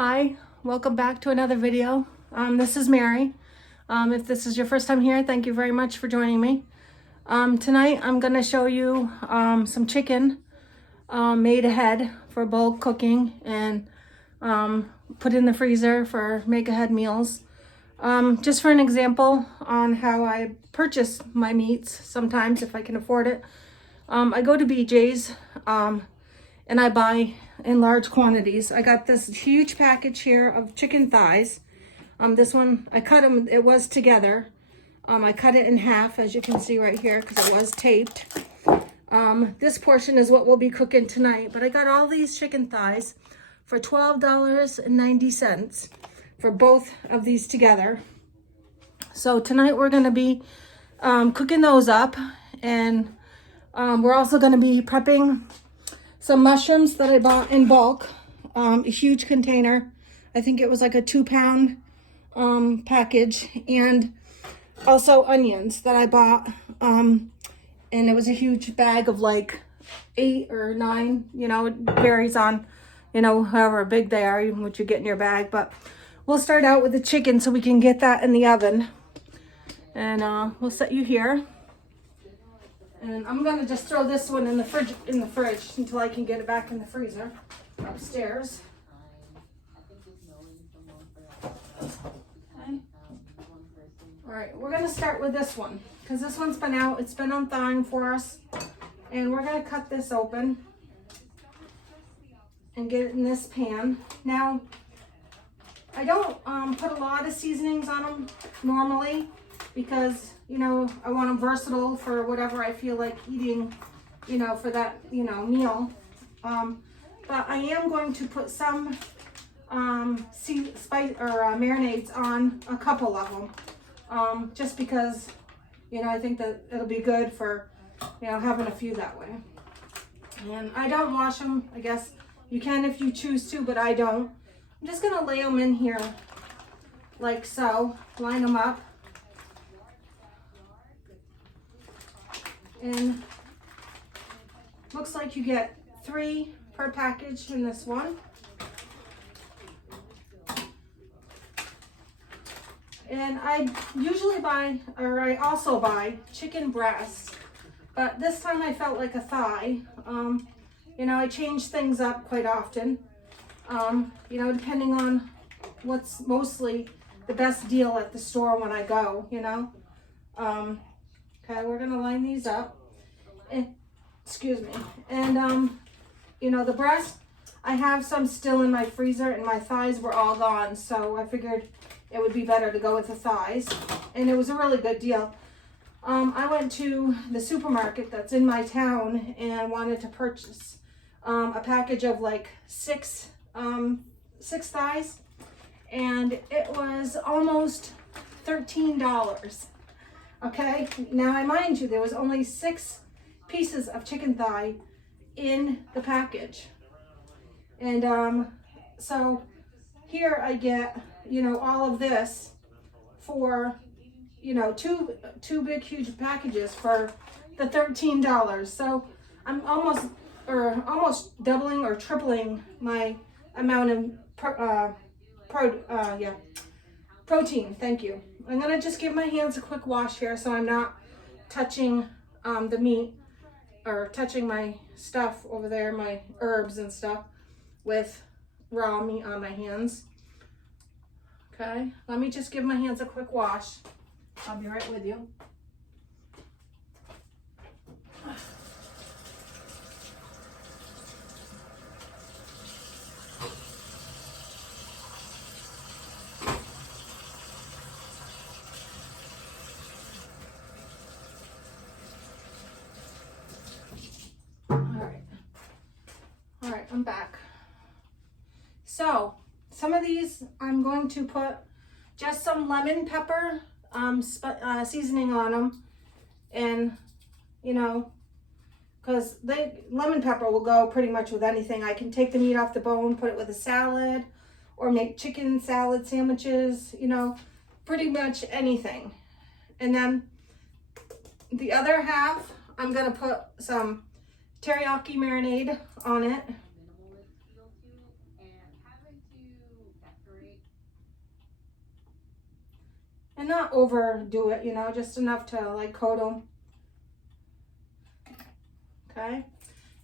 Hi, welcome back to another video. This is Mary. If this is your first time here, thank you very much for joining me. Tonight I'm going to show you some chicken made ahead for bulk cooking and put in the freezer for make ahead meals. Just for an example on how I purchase my meats sometimes if I can afford it. I go to BJ's and I buy in large quantities. I got this huge package here of chicken thighs. This one, I cut them, it was together. I cut it in half, as you can see right here, because it was taped. This portion is what we'll be cooking tonight, but I got all these chicken thighs for $12.90 for both of these together. So tonight we're gonna be cooking those up, and we're also gonna be prepping some mushrooms that I bought in bulk, a huge container. I think it was like a 2-pound package, and also onions that I bought, and it was a huge bag of like 8 or 9, you know, it varies on, you know, however big they are, what you get in your bag. But we'll start out with the chicken so we can get that in the oven, and we'll set you here. And I'm gonna just throw this one in the fridge until I can get it back in the freezer upstairs. Okay. All right, we're gonna start with this one because this one's been out. It's been on thawing for us, and we're gonna cut this open and get it in this pan. Now, I don't put a lot of seasonings on them normally, because, you know, I want them versatile for whatever I feel like eating, you know, for that, you know, meal. But I am going to put some marinades on a couple of them, just because, you know, I think that it'll be good for, you know, having a few that way. And I don't wash them. I guess you can if you choose to, but I don't. I'm just gonna lay them in here like so, line them up. And looks like you get 3 per package in this one. And I usually buy, or I also buy chicken breast, but this time I felt like a thigh. You know, I change things up quite often, you know, depending on what's mostly the best deal at the store when I go, you know. Okay, we're gonna line these up, and, excuse me, and you know, the breast, I have some still in my freezer, and my thighs were all gone, so I figured it would be better to go with the thighs, and it was a really good deal. I went to the supermarket that's in my town and wanted to purchase a package of like 6 thighs, and it was almost $13. Okay, now I mind you, there was only 6 pieces of chicken thigh in the package. And so here I get, you know, all of this for, you know, two big huge packages for the $13. So I'm almost doubling or tripling my amount of protein. Thank you. I'm gonna just give my hands a quick wash here so I'm not touching the meat or touching my stuff over there, my herbs and stuff, with raw meat on my hands. Okay, let me just give my hands a quick wash. I'll be right with you. All right, I'm back. So some of these I'm going to put just some lemon pepper seasoning on them, and, you know, because lemon pepper will go pretty much with anything. I can take the meat off the bone, put it with a salad, or make chicken salad sandwiches, you know, pretty much anything. And then the other half, I'm gonna put some teriyaki marinade on it. and not overdo it, you know, just enough to like coat them. Okay.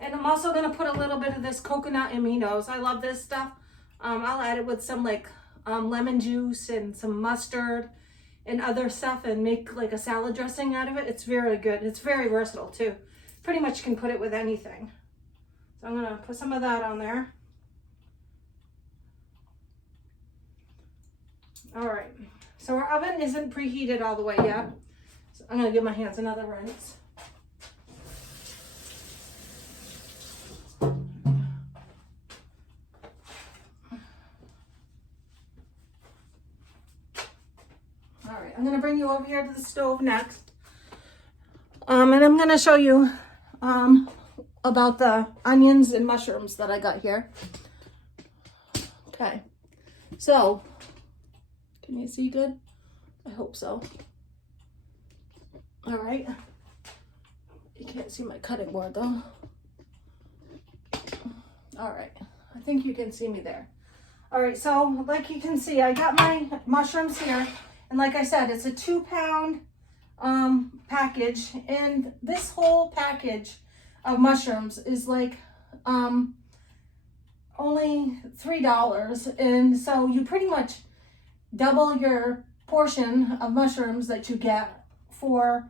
And I'm also going to put a little bit of this coconut aminos. I love this stuff. I'll add it with some like lemon juice and some mustard and other stuff and make like a salad dressing out of it. It's very good. It's very versatile too. Pretty much can put it with anything. So I'm going to put some of that on there. All right. So our oven isn't preheated all the way yet. So I'm going to give my hands another rinse. I'm going to bring you over here to the stove next. And I'm going to show you about the onions and mushrooms that I got here. Okay. So, can you see good? I hope so. All right. You can't see my cutting board though. All right. I think you can see me there. All right. So, like you can see, I got my mushrooms here. And like I said, it's a 2-pound package, and this whole package of mushrooms is like only $3. And so you pretty much double your portion of mushrooms that you get for,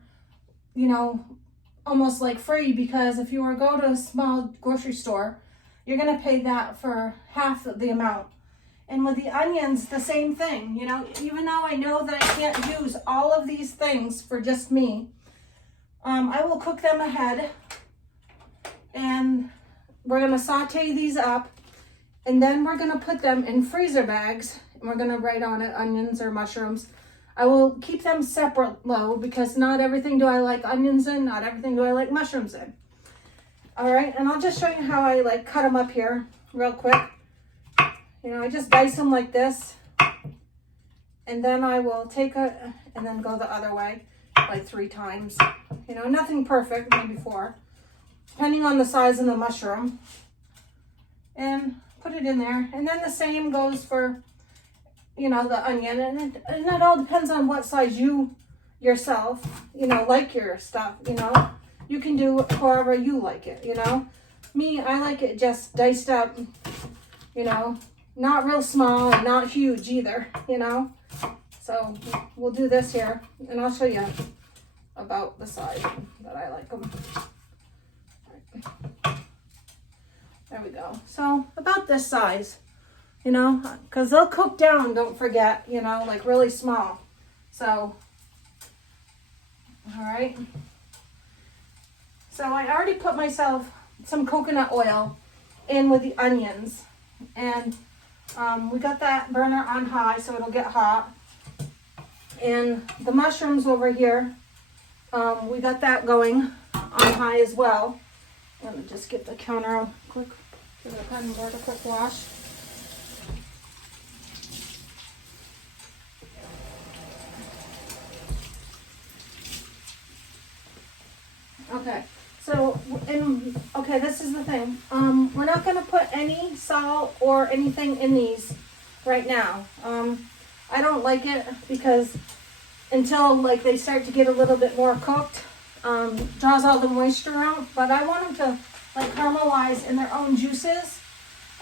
you know, almost like free, because if you were to go to a small grocery store, you're going to pay that for half the amount. And with the onions, the same thing, you know, even though I know that I can't use all of these things for just me, I will cook them ahead, and we're going to saute these up, and then we're going to put them in freezer bags, and we're going to write on it onions or mushrooms. I will keep them separate though, because not everything do I like onions in, not everything do I like mushrooms in. All right, and I'll just show you how I like cut them up here real quick. You know, I just dice them like this, and then I will take it and then go the other way like 3 times. You know, nothing perfect, maybe 4, depending on the size of the mushroom. And put it in there. And then the same goes for, you know, the onion. And it all depends on what size you yourself, you know, like your stuff, you know. You can do it however you like it, you know. Me, I like it just diced up, you know. Not real small and not huge either, you know. So we'll do this here, and I'll show you about the size that I like them. There we go. So about this size, you know, because they'll cook down, don't forget, you know, like really small. So, all right. So I already put myself some coconut oil in with the onions, and we got that burner on high so it'll get hot. And the mushrooms over here, we got that going on high as well. Let me just get the counter a quick, give the cutting board a quick wash. Okay. So, okay, this is the thing. We're not going to put any salt or anything in these right now. I don't like it because until like they start to get a little bit more cooked, draws all the moisture out. But I want them to like caramelize in their own juices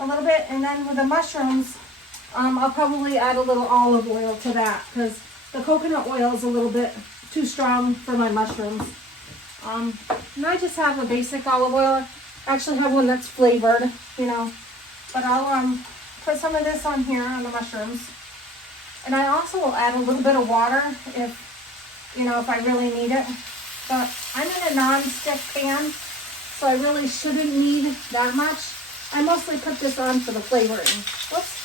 a little bit. And then with the mushrooms, I'll probably add a little olive oil to that because the coconut oil is a little bit too strong for my mushrooms. And I just have a basic olive oil. I actually have one that's flavored, you know. But I'll put some of this on here on the mushrooms. And I also will add a little bit of water if, you know, if I really need it. But I'm in a non-stick pan, so I really shouldn't need that much. I mostly put this on for the flavoring. Whoops.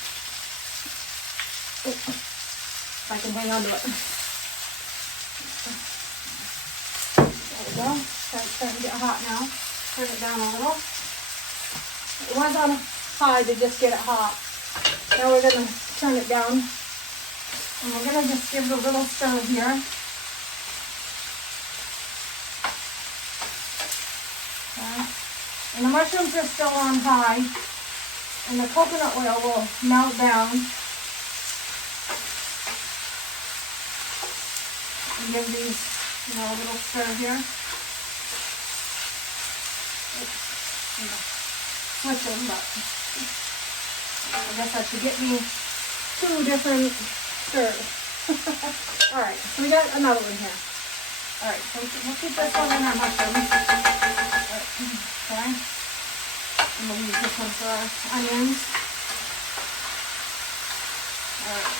If I can hang on to it. There we go. It's starting to get hot now. Turn it down a little. It was on high to just get it hot. Now we're going to turn it down. And we're going to just give it a little stir here. Okay. And the mushrooms are still on high. And the coconut oil will melt down. and give these, a little stir here. Switch them, but I guess that should get me 2 different stirs. Alright, so we got another one here. Alright, so we'll keep this one in our mushrooms. Alright, okay. And we'll use this one for our onions. Alright.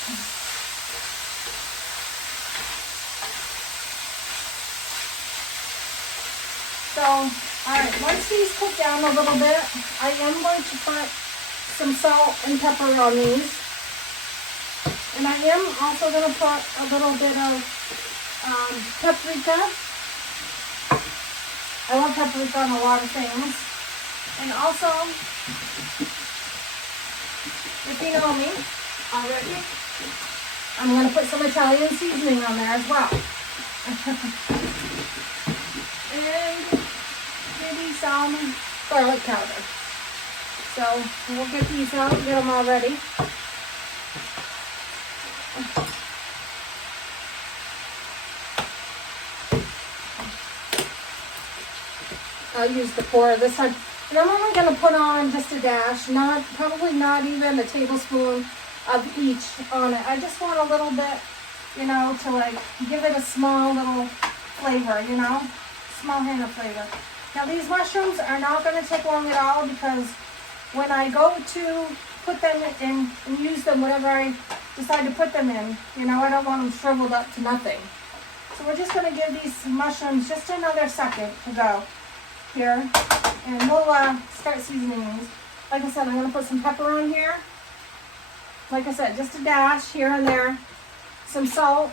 So, alright, once these cook down a little bit, I am going to put some salt and pepper on these. And I am also going to put a little bit of paprika. I love paprika on a lot of things. And also, if you know me already, I'm going to put some Italian seasoning on there as well. And maybe some garlic powder. So we'll get these out, get them all ready. I'll use the core this time. And I'm only going to put on just a dash, probably not even a tablespoon of each on it. I just want a little bit, to like give it a small little flavor, small hint of flavor. Now these mushrooms are not going to take long at all because when I go to put them in and use them, whatever I decide to put them in, I don't want them shriveled up to nothing. So we're just going to give these mushrooms just another second to go here, and we'll start seasoning these. Like I said, I'm going to put some pepper on here. Like I said, just a dash here and there. Some salt.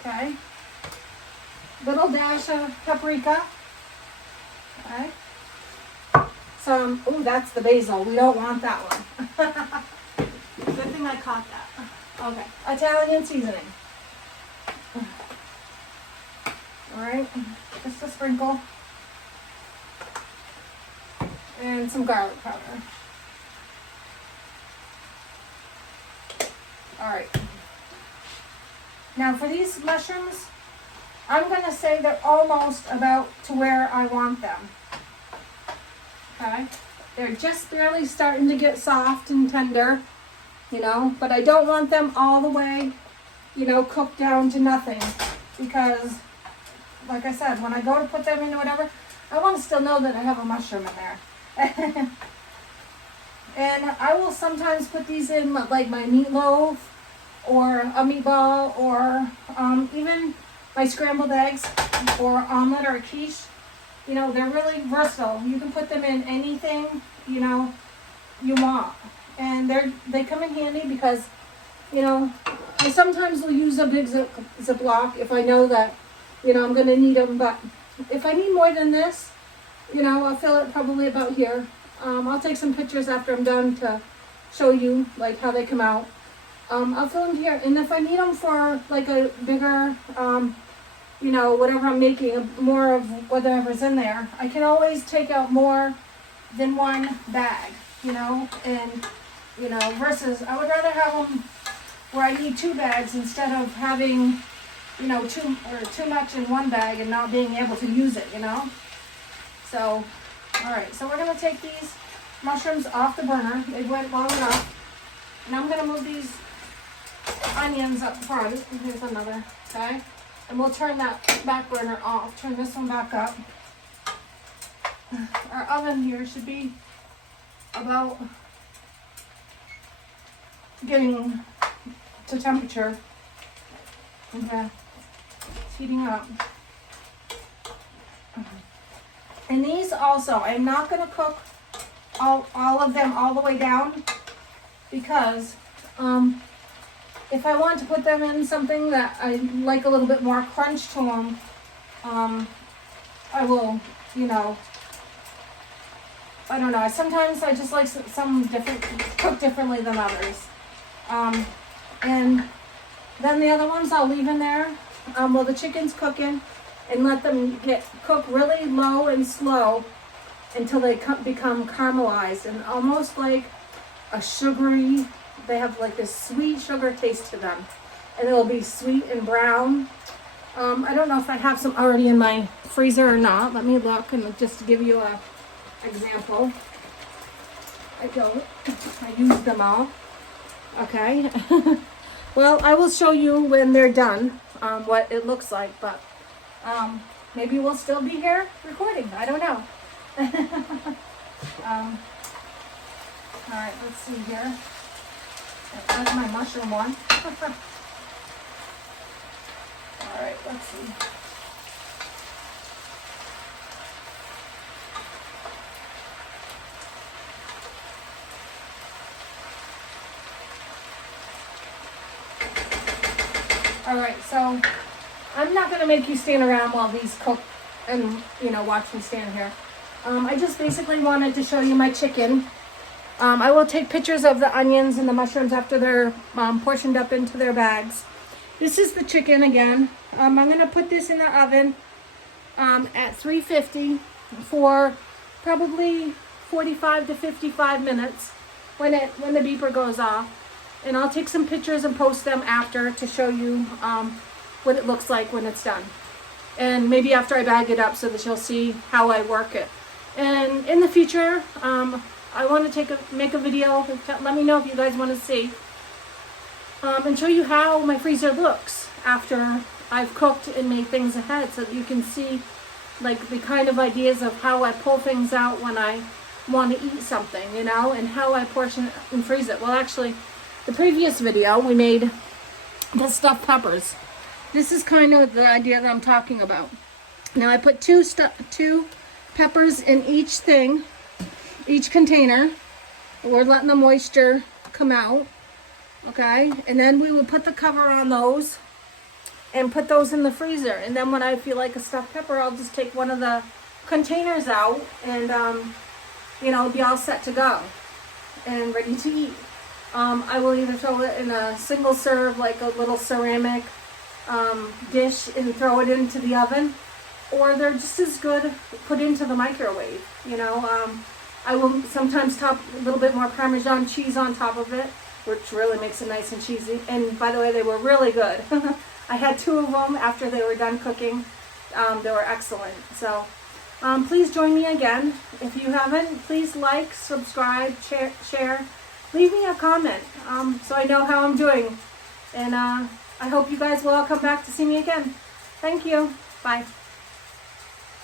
Okay. Little dash of paprika. Okay. Some, that's the basil. We don't want that one. Good thing I caught that. Okay. Italian seasoning. Alright. Just a sprinkle. And some garlic powder. Alright. Now for these mushrooms, I'm going to say they're almost about to where I want them. Okay? They're just barely starting to get soft and tender, but I don't want them all the way, cooked down to nothing. Because, like I said, when I go to put them into whatever, I want to still know that I have a mushroom in there. And I will sometimes put these in like my meatloaf or a meatball or even my scrambled eggs or omelet or a quiche. They're really versatile. You can put them in anything, you want. And they come in handy because, I sometimes will use a big Ziploc if I know that, I'm going to need them. But if I need more than this, I'll fill it probably about here. I'll take some pictures after I'm done to show you like how they come out. I'll fill them here, and if I need them for like a bigger, whatever I'm making, more of whatever's in there, I can always take out more than one bag, versus I would rather have them where I need 2 bags instead of having, too much in one bag and not being able to use it, So, alright, so we're going to take these mushrooms off the burner. They went long enough. And I'm going to move these onions up front. Here's another, okay? And we'll turn that back burner off. Turn this one back up. Our oven here should be about getting to temperature. Okay. It's heating up. And these also, I'm not going to cook all of them all the way down because if I want to put them in something that I like a little bit more crunch to them, I will, I don't know. Sometimes I just like some cooked differently than others. And then the other ones I'll leave in there while the chicken's cooking and let them cook really low and slow until they become caramelized and almost like a sugary they have like this sweet sugar taste to them. And they'll be sweet and brown. I don't know if I have some already in my freezer or not. Let me look, and just to give you a example. I don't. I used them all. Okay. Well, I will show you when they're done what it looks like, but maybe we'll still be here recording. I don't know. All right, let's see here. That's my mushroom one. All right, let's see. All right, so I'm not gonna make you stand around while these cook and, you know, watch me stand here. I just basically wanted to show you my chicken. I will take pictures of the onions and the mushrooms after they're portioned up into their bags. This is the chicken again. I'm gonna put this in the oven at 350 for probably 45 to 55 minutes when the beeper goes off. And I'll take some pictures and post them after to show you what it looks like when it's done. And maybe after I bag it up so that you'll see how I work it. And in the future, I want to make a video. Let me know if you guys want to see. And show you how my freezer looks after I've cooked and made things ahead, so that you can see like the kind of ideas of how I pull things out when I want to eat something, you know, and how I portion it and freeze it. Well, actually, the previous video we made the stuffed peppers. This is kind of the idea that I'm talking about. Now I put two peppers in each thing, each container. We're letting the moisture come out, okay? And then we will put the cover on those and put those in the freezer. And then when I feel like a stuffed pepper, I'll just take one of the containers out and, you know, be all set to go and ready to eat. I will either throw it in a single serve, like a little ceramic dish, and throw it into the oven, or they're just as good put into the microwave, you know. I will sometimes top a little bit more Parmesan cheese on top of it, which really makes it nice and cheesy. And by the way, they were really good. I had 2 of them after they were done cooking. They were excellent. So please join me again. If you haven't, please like, subscribe, share. Leave me a comment so I know how I'm doing. And I hope you guys will all come back to see me again. Thank you. Bye.